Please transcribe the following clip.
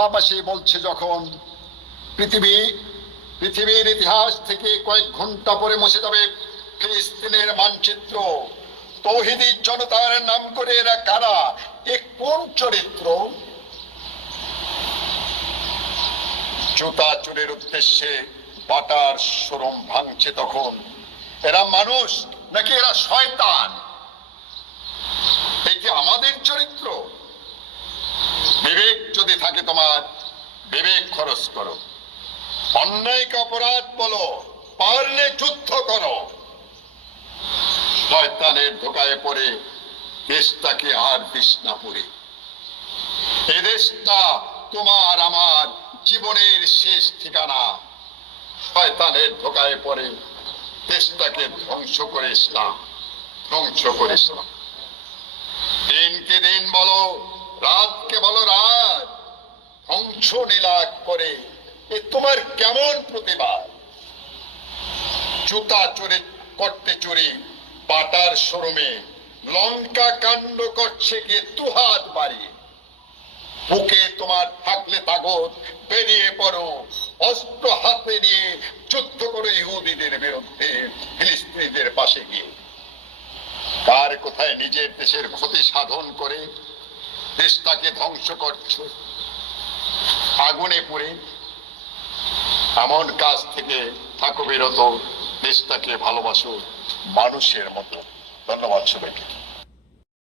পাশাপাশি বলছে যখন পৃথিবীর ইতিহাস থেকে কয়েক ঘন্টা পরে মুছে যাবে ফিলিস্তিনের মানচিত্র। তৌহিদি জনতার নাম করে এরা কারা, এ কোন চরিত্র? জুতা চুরির উদ্দেশ্যে বাটার শোরুম ভাঙছে তখন। এরা মানুষ নাকি এরা শয়তান? এই কি আমাদের চরিত্র? বিবেক যদি থাকে তোমার, বিবেক খরচ করো। অন্যায়কে অপরাধ বলো, পারলে যুদ্ধ করো। শয়তানের ধোকায় পড়ে দেশটাকে আর বিষ্ণাপুরে। এ দেশটা তোমার আমার জীবনের শেষ ঠিকানা। শয়তানের ধোকায় পড়ে দেশটাকে ধ্বংস করিস না, ধ্বংস করিস না। দিনকে দিন বলো, রাতকে বলো রাত, ধ্বংস নীলাগ করে এ তোমার কেমন প্রতিবাদ? জুতা চুরি করতে চুরি বাটার শোরুমে লঙ্কা কাণ্ড করছে গিয়ে দুহাত বাড়িয়ে। বুকে তোমার থাকলে তাগত, বেরিয়ে পড়ো, অস্ত্র হাতে নিয়ে যুদ্ধ করো ইহুদিদের বিরুদ্ধে, ফিলিস্তিনিদের পাশে গিয়ে। কার কোথায় নিজের দেশের ক্ষতি সাধন করে দেশটাকে ধ্বংস করছো আগুনে পুড়ে? এমন কাজ থেকে থাকো বিরত, দেশটাকে ভালোবাসো মানুষের মতো। ধন্যবাদ সবাইকে।